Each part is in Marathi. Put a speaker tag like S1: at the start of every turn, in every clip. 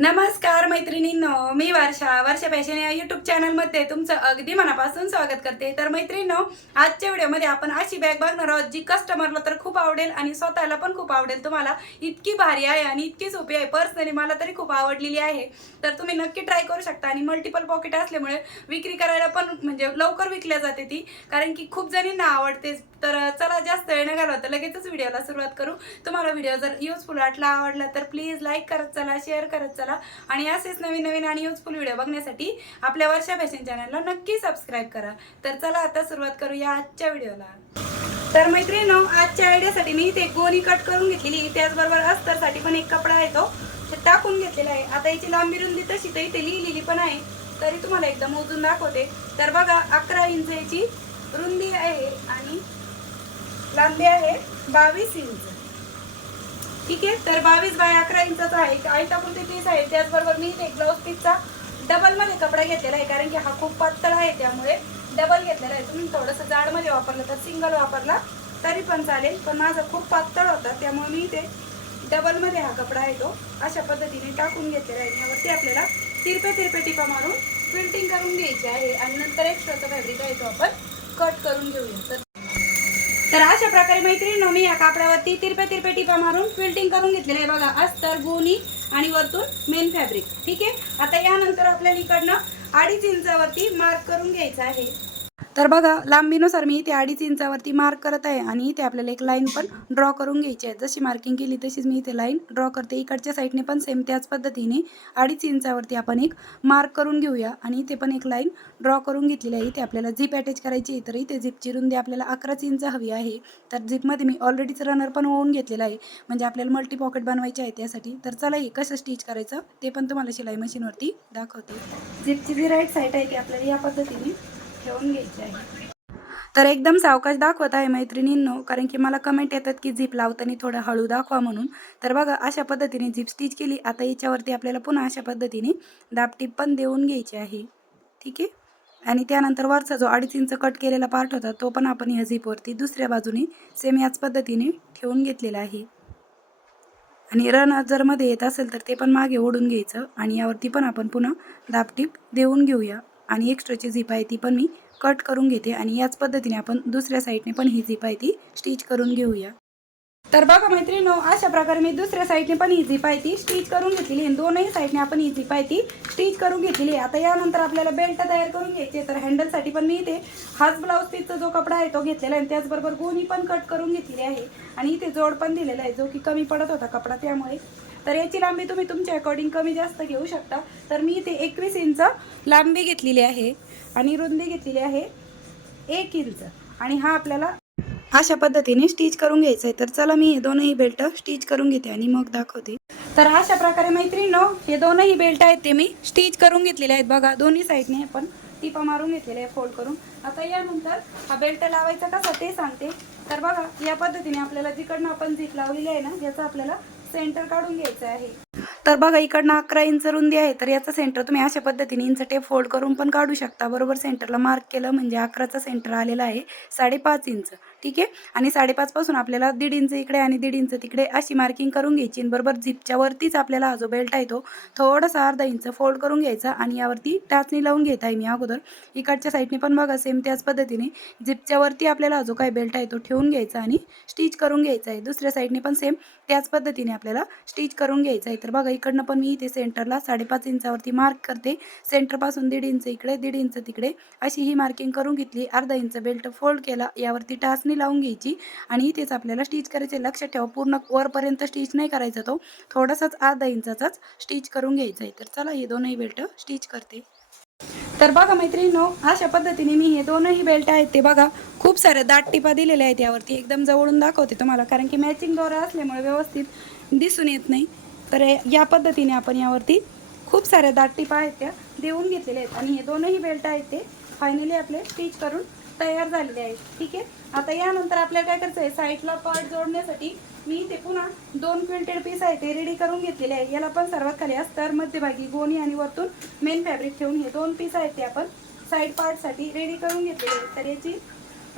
S1: नमस्कार मैत्रिणींनो मी वर्षा. वर्षा फॅशन या यूट्यूब चॅनलमध्ये तुमचं अगदी मनापासून स्वागत करते. तर मैत्रिणींनो आजच्या व्हिडिओमध्ये आपण अशी बॅग बघणार आहोत जी कस्टमरला तर खूप आवडेल आणि स्वतःला पण खूप आवडेल. तुम्हाला इतकी भारी आहे आणि इतकी सोपी आहे. पर्सनली मला तरी खूप आवडलेली आहे. तर तुम्ही नक्की ट्राय करू शकता आणि मल्टिपल पॉकेट असल्यामुळे विक्री करायला पण म्हणजे लवकर विकल्या जाते ती. कारण की खूप जणींना आवडते. तर चला जास्त वेळ न घालवता लगेचच व्हिडिओला सुरुवात करू. तुम्हाला व्हिडिओ जर युजफुल वाटला आवडला तर प्लीज लाईक करत चला शेअर करत चला. आणि असेच नवीन नवीन आणि युजफुल व्हिडिओ बघण्यासाठी आपल्या वर्षा फॅशन चॅनलला नक्की सबस्क्राईब करा. तर चला आता सुरुवात करूया आजच्या व्हिडिओला तर मैत्रिणी आजच्या आयडियासाठी मी इथे गोणी कट करून घेतलेली त्याचबरोबर अस्तरसाठी पण एक कपडा आहे तो. टाकून घेतलेला आहे. आता याची लांबी रुंदी तशी तर इथे लिहिलेली पण आहे. तरी तुम्हाला एकदा मोजून दाखवते. तर बघा अकरा इंच याची रुंदी आहे आणि लांबी आहे बावीस इंच. ठीक आहे? तर बावीस बाय अकरा इंचाचा आहे आयतापुरती पीस आहे. त्याचबरोबर मी इथे ब्लाऊज पीसचा डबलमध्ये कपडा घेतलेला आहे. कारण की हा खूप पातळ आहे त्यामुळे डबल घेतलेला आहे. तुम्ही थोडंसं जाडमध्ये वापरलं तर सिंगल वापरला तरी पण चालेल. पण माझा खूप पातळ होता त्यामुळे मी इथे डबलमध्ये हा कपडा आहे तो अशा पद्धतीने टाकून घेतलेला आहे. यावरती आपल्याला तिरपे तिरपे टिपा मारून फिल्टिंग करून घ्यायची आहे. आणि नंतर एक्स्ट्राचा फॅब्रिक आहे तो आपण कट करून घेऊया. तर तर अशा प्रकारे मैत्रिणी मी या कापडावरती तिरपे तिरपे टिपा मारून फिल्टिंग करून घेतलेलं आहे. बघा अस्तर गोणी आणि वरतून मेन फॅब्रिक ठीक आहे? आता यानंतर आपल्याला इकडनं अडीच इंचावरती मार्क करून घ्यायचं आहे. तर बघा लांबीनुसार मी इथे अडीच इंचावरती मार्क करत आहे आणि इथे आपल्याला एक लाईन पण ड्रॉ करून घ्यायची आहे. जशी मार्किंग केली तशीच मी इथे लाईन ड्रॉ करते. इकडच्या साईडने पण सेम त्याच पद्धतीने अडीच इंचावरती आपण एक मार्क करून घेऊया. आणि इथे पण एक लाईन ड्रॉ करून घेतलेली आहे. इथे आपल्याला झिप अटॅच करायची आहे तर इथे झिपची रुंदी आपल्याला अकराच इंच हवी आहे. तर झिपमध्ये मी ऑलरेडीच रनर पण होऊन घेतलेला आहे. म्हणजे आपल्याला मल्टी पॉकेट बनवायचे आहे त्यासाठी. तर चला हे कसं स्टिच करायचं ते पण तुम्हाला शिलाई मशीनवरती दाखवते. झिपची जी राईट साईड आहे ती आपल्याला या पद्धतीने ठेवून घ्यायची आहे. तर एकदम सावकाश दाखवत आहे मैत्रिणींनो कारण की मला कमेंट येतात की झीप लावताना थोडं हळू दाखवा म्हणून. तर बघा अशा पद्धतीने झीप स्टिच केली. आता याच्यावरती आपल्याला पुन्हा अशा पद्धतीने दाबटीप पण देऊन घ्यायची आहे. ठीक आहे? आणि त्यानंतर वरचा जो अडीच इंच कट केलेला पार्ट होता तो पण आपण ह्या झिपवरती दुसऱ्या बाजूने सेम याच पद्धतीने ठेवून घेतलेला आहे. आणि रन जर मध्ये येत असेल तर ते पण मागे ओढून घ्यायचं आणि यावरती पण आपण पुन्हा दाबटीप देऊन घेऊया. आणि एक्स्ट्राची झीप आहे ती पण मी कट करून घेते आणि याच पद्धतीने आपण दुसऱ्या साईडने पण ही झीप आहे ती स्टिच करून घेऊया. तर बघा मैत्रिणी अशा प्रकारे मी दुसऱ्या साईडने पण ही झीप आहे ती स्टिच करून घेतलेली आहे. दोनही साईडने आपण ही झीप आहे ती स्टिच करून घेतलेली आहे. आता यानंतर आपल्याला बेल्ट तयार करून घ्यायचे तर हँडलसाठी पण मी इथे हाच ब्लाऊज पीसचा जो कपडा आहे तो घेतलेला आहे आणि त्याचबरोबर गोणी पण कट करून घेतलेली आहे. आणि इथे जोड पण दिलेला आहे जो की कमी पडत होता कपडा त्यामुळे तर याची लांबी तुम्ही तुमच्या अकॉर्डिंग कमी जास्त घेऊ शकता. तर मी इथे एकवीस इंच लांबी घेतलेली आहे आणि रुंदी घेतलेली आहे एक इंच. आणि हा आपल्याला अशा पद्धतीने स्टिच करून घ्यायचं आहे. तर चला मी हे दोनही बेल्ट स्टिच करून घेते आणि मग दाखवते. तर अशा प्रकारे मैत्रिणीनो हे दोनही बेल्ट आहेत ते मी स्टिच करून घेतलेले आहेत. बघा दोन्ही साईडने आपण टिपा मारून घेतलेले आहे फोल्ड करून. आता यानंतर हा बेल्ट लावायचा कसा ते सांगते. तर बघा या पद्धतीने आपल्याला जिकडनं आपण झीप लावलेली आहे ना याचा आपल्याला सेंटर काढून घ्यायचं आहे. तर बघा इकडनं अकरा इंच रुंदी आहे तर याचा सेंटर तुम्ही अशा पद्धतीने इंच टेप फोल्ड करून पण काढू शकता. बरोबर सेंटरला मार्क केलं म्हणजे अकराचा सेंटर आलेला आहे साडेपाच इंच. ठीक आहे? आणि साडेपाचपासून आपल्याला दीड इंच इकडे आणि दीड इंच तिकडे अशी मार्किंग करून घ्यायची. बरोबर झिपच्या वरतीच आपल्याला हा जो बेल्ट आहे तो थोडासा अर्धा इंच फोल्ड करून घ्यायचा आणि यावरती टाचणी लावून घेत आहे मी अगोदर. इकडच्या साईडने पण बघा सेम त्याच पद्धतीने झिपच्या वरती आपल्याला जो काय बेल्ट आहे तो ठेवून घ्यायचा आणि स्टिच करून घ्यायचा आहे. दुसऱ्या साईडने पण सेम त्याच पद्धतीने आपल्याला स्टिच करून घ्यायचं आहे. तर बघा इकडनं पण मी इथे सेंटरला साडेपाच इंचावरती मार्क करते. सेंटरपासून दीड इंच इकडे दीड इंच तिकडे अशी ही मार्किंग करून घेतली. अर्धा इंच बेल्ट फोल्ड केला. यावरती टाचणी लावून घ्यायची आणि इथेच आपल्याला स्टिच करायचे. लक्ष ठेवा पूर्ण वरपर्यंत स्टिच नाही करायचा तो. थोडासाच अर्धा इंचाचाच स्टिच करून घ्यायचा आहे. तर चला हे दोनही बेल्ट स्टिच करते. तर बघा मैत्रिणीनो अशा पद्धतीने मी हे दोनही बेल्ट आहेत ते बघा खूप साऱ्या दाट टिपा दिलेल्या आहेत यावरती. एकदम जवळून दाखवते तुम्हाला कारण की मॅचिंग दोरा असल्यामुळे व्यवस्थित दिसून येत नाही. तर या पद्धतीने आपण यावरती खूप साऱ्या दाट टिपा आहेत त्या देऊन घेतलेल्या आहेत. आणि हे दोनही बेल्ट आहेत ते फायनली आपले स्टिच करून तयार झालेले आहेत. ठीक आहे? आता यानंतर आपल्याला काय करायचं आहे? साईडला पार्ट जोडण्यासाठी मी ते पुन्हा दोन क्विंटेड पीस आहे ते रेडी करून घेतलेले आहे. याला पण सर्वात खाली अस्तर मध्यभागी गोणी आणि वरतून मेन फॅब्रिक ठेवून हे दोन पीस आहेत ते आपण साईड पार्टसाठी रेडी करून घेतलेले आहेत. तर याची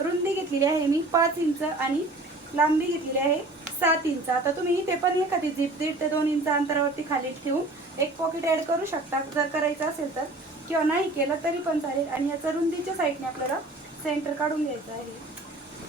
S1: रुंदी घेतलेली आहे मी पाच इंच आणि लांबी घेतलेली आहे सात इंच. आता तुम्ही इथे पण एखादी झिप दीड ते दोन इंच अंतरावरती खाली ठेवून एक पॉकेट ॲड करू शकता. जर करायचं असेल तर. किंवा नाही केलं तरी पण चालेल. आणि याचं रुंदीच्या साईडने आपल्याला सेंटर काढून घ्यायचं आहे.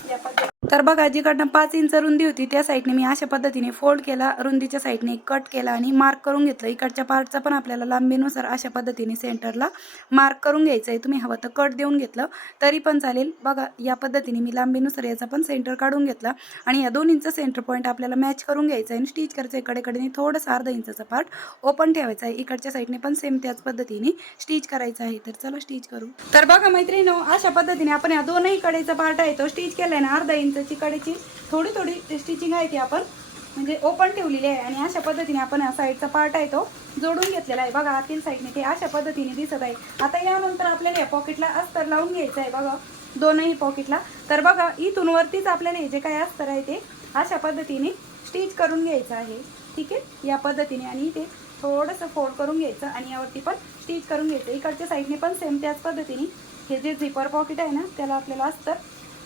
S1: या पद्धतीने. तर बघा जिकडनं पाच इंच रुंदी होती त्या साईडने मी अशा पद्धतीने फोल्ड केला. रुंदीच्या साईडने कट केला आणि मार्क करून घेतलं. इकडच्या पार्टचा पण आपल्याला लांबीनुसार अशा पद्धतीने सेंटरला मार्क करून घ्यायचं आहे तुम्ही हवं तर कट देऊन घेतलं तरी पण चालेल. बघा या पद्धतीने मी लांबीनुसार याचा पण सेंटर काढून घेतला आणि या दोन इंच सेंटर पॉईंट आपल्याला मॅच करून घ्यायचं आहे आणि स्टिच करायचं आहे कडेकडेने थोडंसं अर्धा इंचाचा पार्ट ओपन ठेवायचा आहे. इकडच्या साईडने पण सेम त्याच पद्धतीने स्टिच करायचं आहे. तर चला स्टिच करू. तर बघा मैत्रिणी अशा पद्धतीने आपण या दोनही कडेचा पार्ट आहे तो स्टिच केला आहे ना अर्धा इंचाची कडेची थोडी थोडी स्टिचिंग आहे ती आपण. म्हणजे ओपन ठेवलेली आहे आणि अशा पद्धतीने आपण या साईडचा पार्ट आहे तो जोडून घेतलेला आहे. बघा आतील साईडने ते अशा पद्धतीने दिसत आहे. आता यानंतर आपल्याला या पॉकेटला अस्तर लावून घ्यायचं आहे. बघा दोनही पॉकेटला तर बघा इथून वरतीच आपल्याला हे जे काय अस्तर आहे ते अशा पद्धतीने स्टिच करून घ्यायचं आहे. ठीक आहे? या पद्धतीने आणि इथे थोडंसं फोल्ड करून घ्यायचं आणि यावरती पण स्टिच करून घ्यायचं. इकडच्या साईडने पण सेम त्याच पद्धतीने. हे जे झिपर पॉकेट आहे ना त्याला आपल्याला अस्तर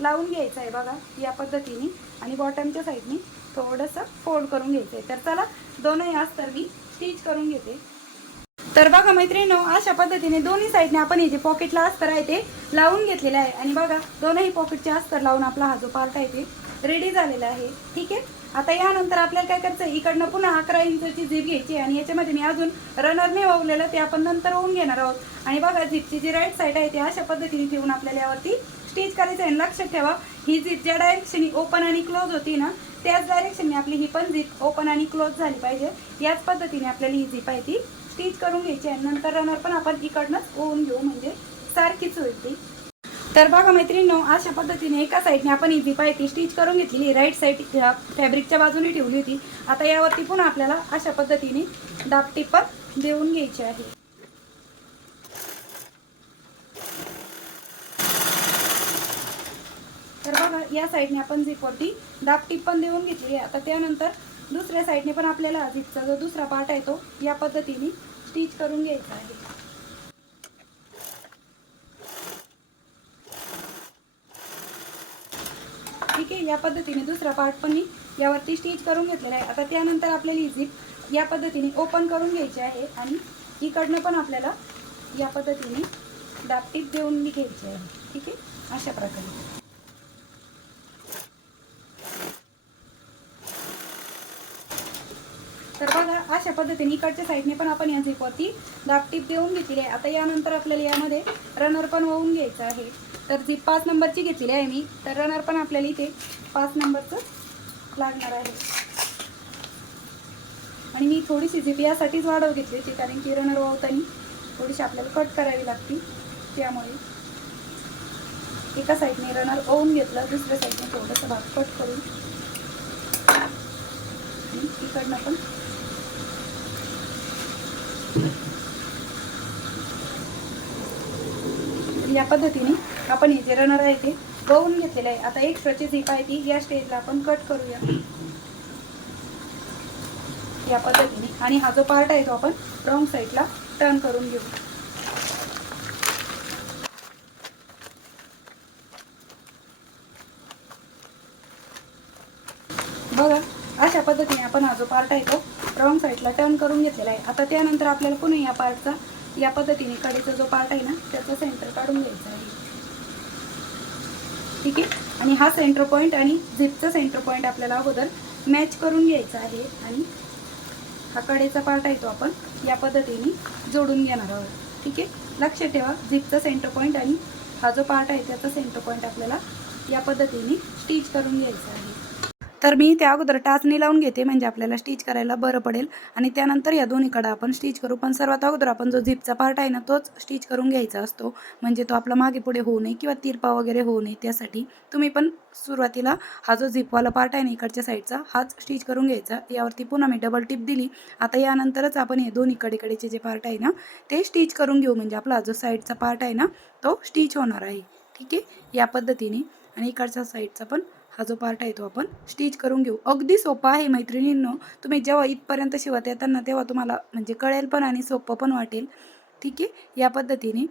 S1: लावून घ्यायचं आहे बघा या पद्धतीने. आणि बॉटमच्या साईडने थोडंसं फोल्ड करून घ्यायचं आहे तर चला दोनही अस्तर मी स्टिच करून घेते. तर बघा मैत्रिणीनो अशा पद्धतीने दोन्ही साईडने आपण हे जे पॉकेटला अस्तर आहे ते लावून घेतलेलं आहे. आणि बघा दोनही पॉकेटचे अस्तर लावून आपला हा जो पार्ट आहे ते रेडी झालेला आहे. ठीक आहे? आता यानंतर आपल्याला काय करायचं आहे इकडनं पुन्हा अकरा इंचची झीप घ्यायची आणि याच्यामध्ये मी अजून रनरने वावलेलं ते आपण नंतर होऊन घेणार आहोत. आणि बघा झीपची जी राईट साईड आहे ते अशा पद्धतीने ठेवून आपल्याला यावरती स्टिच करायचं आहे. लक्षात ठेवा ही झीप ज्या डायरेक्शनी ओपन आणि क्लोज होती ना त्याच डायरेक्शनने आपली ही पण झीप ओपन आणि क्लोज झाली पाहिजे. याच पद्धतीने आपल्याला ही झीप आहे ती स्टिच करून घ्यायची आहे. नंतर रनर पण आपण इकडनंच ओवून घेऊ म्हणजे सारखीच होईल ती तर बघा मैत्रिणींनो अशा पद्धतीने एका साईडने आपण ही झीप आहे ती स्टिच करून घेतलेली. राईट साईड फॅब्रिकच्या बाजूने ठेवली होती. आता यावरती पुन्हा आपल्याला अशा पद्धतीने दाबटीप पण देऊन घ्यायची आहे. तर बघा या साईडने आपण झिपवरती दाबटीप पण देऊन घेतली आहे. आता त्यानंतर दुसऱ्या साईडने पण आपल्याला झिपचा जो दुसरा पार्ट आहे तो या पद्धतीने स्टिच करून घ्यायचा आहे. ठीक आहे या पद्धतीने दुसरा पार्ट पण मी यावरती स्टिच करून घेतलेला आहे. आता त्यानंतर आपल्याला ही या पद्धतीने ओपन करून घ्यायची आहे आणि इकडनं पण आपल्याला या पद्धतीने दापटीप देऊन मी घ्यायची आहे. ठीक आहे? अशा प्रकारे तर बघा अशा पद्धतीने इकडच्या साईडने पण आपण या झिपवरती दापटीप देऊन घेतली आहे. आता यानंतर आपल्याला यामध्ये रनर पण होऊन घ्यायचं आहे. तर झीप पाच नंबरची घेतलेली आहे मी तर रनर पण आपल्याला इथे पाच नंबरचं लागणार आहे. आणि मी थोडीशी झीप यासाठीच वाढव घेतली होती कारण की रनर वाहताना थोडीशी आपल्याला कट करावी लागते. त्यामुळे एका साईडने रनर ओवून घेतलं दुसऱ्या साईडने थोडंसं भाग कट करून. इकडनं पण या पद्धतीने आपण हे जे रनर आहे ते गवून घेतलेलं आहे. आता एक्स्ट्राची झीप आहे ती या स्टेजला आपण कट करूया. या पद्धतीने. आणि हा जो पार्ट आहे तो आपण रॉंग साईडला टर्न करून घेऊ. बघा अशा पद्धतीने आपण हा जो पार्ट आहे तो रॉंग साईडला टर्न करून घेतलेला आहे. आता त्यानंतर आपल्याला पुन्हा या पार्टचा या पद्धतीने कडेचा जो पार्ट आहे ना त्याचा सेंटर काढून घ्यायचा आहे. ठीक आहे? आणि हा सेंटर पॉईंट आणि झिपचा सेंटर पॉईंट आपल्याला अगोदर मॅच करून घ्यायचा आहे. आणि हा कडेचा पार्ट आहे तो आपण या पद्धतीने जोडून घेणार आहोत. ठीक आहे? लक्षात ठेवा झिपचा सेंटर पॉईंट आणि हा जो पार्ट आहे त्याचा सेंटर पॉईंट आपल्याला या पद्धतीने स्टिच करून घ्यायचा आहे. तर मी त्या अगोदर टाचणी लावून घेते म्हणजे आपल्याला स्टिच करायला बरं पडेल. आणि त्यानंतर या दोन्हीकडं आपण स्टिच करू. पण सर्वात अगोदर आपण जो झिपचा पार्ट आहे ना तोच स्टिच करून घ्यायचा असतो. म्हणजे तो आपला मागे पुढे होऊ नये किंवा तिरपा वगैरे होऊ नये त्यासाठी. तुम्ही पण सुरुवातीला हा जो झिपवाला पार्ट आहे ना इकडच्या साईडचा हाच स्टिच करून घ्यायचा. यावरती पुन्हा मी डबल टिप दिली. आता यानंतरच आपण हे दोन्ही कडेकडेचे जे पार्ट आहे ना ते स्टिच करून घेऊ. म्हणजे आपला जो साईडचा पार्ट आहे ना तो स्टिच होणार आहे. ठीक आहे? या पद्धतीने. आणि इकडच्या साईडचा पण हा जो पार्ट आहे तो आपण स्टिच करून घेऊ. अगदी सोपा आहे मैत्रिणींनो. तुम्ही जेव्हा इथपर्यंत शिवत येताना तेव्हा तुम्हाला म्हणजे कळेल पण आणि सोपं पण वाटेल. ठीक आहे? या पद्धतीने.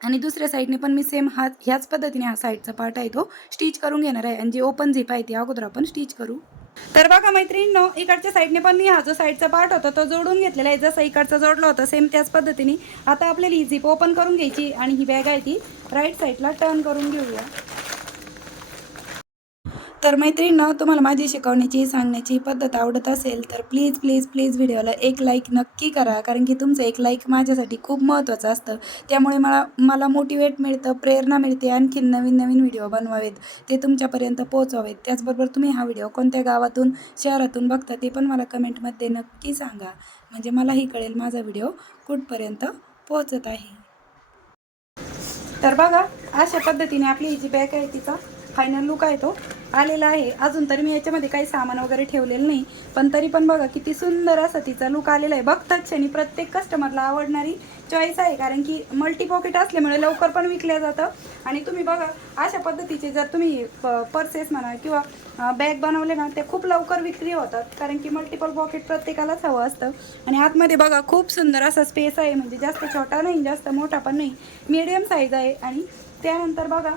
S1: आणि दुसऱ्या साईडने पण मी सेम हा ह्याच पद्धतीने हा साईडचा पार्ट आहे तो स्टिच करून घेणार आहे. आणि जी ओपन झिप आहे ती अगोदर आपण स्टिच करू. तर बघा मैत्रिणींनो इकडच्या साईडने पण मी हा जो साईडचा पार्ट होता तो जोडून घेतलेला आहे. जसं इकडचा जोडला होता सेम त्याच पद्धतीने. आता आपल्याला ही झिप ओपन करून घ्यायची आणि ही बॅग आहे ती राईट साईडला टर्न करून घेऊया. तर मैत्रिणीनं तुम्हाला माझी शिकवण्याची सांगण्याची पद्धत आवडत असेल तर प्लीज प्लीज प्लीज व्हिडिओला एक लाईक नक्की करा. कारण की तुमचं एक लाईक माझ्यासाठी खूप महत्त्वाचं असतं. त्यामुळे मला मला मोटिवेट मिळतं प्रेरणा मिळते आणखीन नवीन नवीन व्हिडिओ बनवावेत. ते तुमच्यापर्यंत पोहोचवावेत. त्याचबरोबर तुम्ही हा व्हिडिओ कोणत्या गावातून शहरातून बघता ते पण मला कमेंटमध्ये नक्की सांगा. म्हणजे मलाही कळेल माझा व्हिडिओ कुठपर्यंत पोहोचत आहे. तर बघा अशा पद्धतीने आपली ही जी बॅग आहे तिचा फायनल लुक आहे तो. आलेला आहे. अजून तरी मी याच्यामध्ये काही सामान वगैरे ठेवलेलं नाही. पण तरी पण बघा किती सुंदर असा तिचा लुक आलेला आहे. बघताच क्षणी प्रत्येक कस्टमरला आवडणारी चॉईस आहे. कारण की मल्टी पॉकेट असल्यामुळे लवकर पण विकल्या जातं. आणि तुम्ही बघा अशा पद्धतीचे जर तुम्ही पर्सेस म्हणा किंवा बॅग बनवले ना ते खूप लवकर विक्री होतात. कारण की मल्टिपल पॉकेट प्रत्येकालाच हवं असतं. आणि आतमध्ये बघा खूप सुंदर असा स्पेस आहे. म्हणजे जास्त छोटा नाही जास्त मोठा पण नाही. मीडियम साईज आहे. आणि त्यानंतर बघा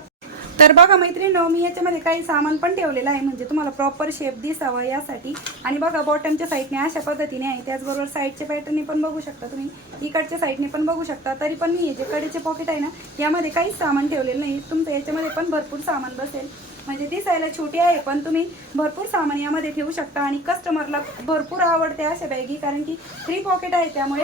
S1: तर बघा मैत्रिणी मी याच्यामध्ये काही सामान पण ठेवलेलं आहे. म्हणजे तुम्हाला प्रॉपर शेप दिसावा यासाठी. आणि बघा बॉटमच्या साईडने अशा पद्धतीने आहे. त्याचबरोबर साईडच्या पॅटर्नने पण बघू शकता तुम्ही. इकडच्या साईडने पण बघू शकता. तरी पण मी हे जे कडेचे पॉकेट आहे ना यामध्ये काहीच सामान ठेवलेलं नाही. तुमचं याच्यामध्ये पण भरपूर सामान बसेल. म्हणजे दिसायला छोटी आहे पण तुम्ही भरपूर सामान यामध्ये ठेवू शकता. आणि कस्टमरला भरपूर आवडते अशा बॅगी. कारण की थ्री पॉकेट आहे त्यामुळे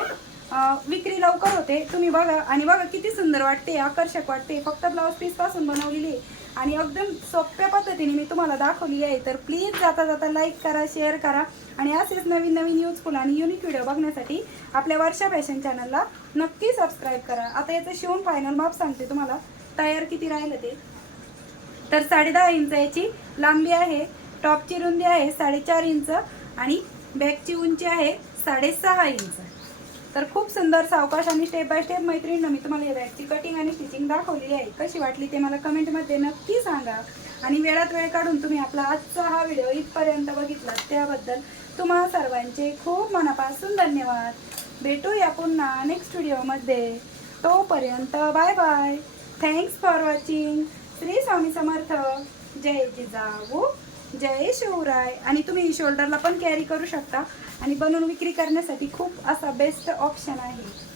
S1: विक्री लवकर होते. तुम्ही बघा. आणि बघा किती सुंदर वाटते आकर्षक वाटते. फक्त ब्लाऊज पीसपासून बनवलेली आहे. आणि एकदम सोप्या पद्धतीने मी तुम्हाला दाखवली आहे. तर प्लीज जाता जाता लाईक करा शेअर करा. आणि असेच नवीन नवीन युजफुल आणि युनिक व्हिडिओ बघण्यासाठी आपल्या वर्षा फॅशन चॅनलला नक्की सबस्क्राईब करा. आता याचं शिवून फायनल माप सांगते तुम्हाला. तयार किती राहिलं ते? तर साडे दहा इंच याची लांबी आहे. टॉपची रुंदी आहे साडेचार इंच आणि बॅगची उंची आहे साडेसहा इंच. खूप सुंदर सावकाश आणि स्टेप बाय स्टेप मैत्रिणीनं मी तुम्हाला या बॅगची कटिंग आणि स्टिचिंग दाखवलेली आहे. कशी वाटली ते मला कमेंटमध्ये नक्की सांगा. आणि वेळात वेळ काढून तुम्ही आपला आजचा हा व्हिडिओ इथपर्यंत बघितला त्याबद्दल तुम्हा सर्वांचे खूप मनापासून धन्यवाद. भेटूया पुन्हा नेक्स्ट व्हिडिओमध्ये तोपर्यंत bye bye thanks for watching Shri Swami Samarth. जय जिजाऊ. जय शिवराय. आणि तुम्ही शोल्डरला पण कॅरी करू शकता. आणि बनवून विक्री करण्यासाठी खूप असा बेस्ट ऑप्शन आहे.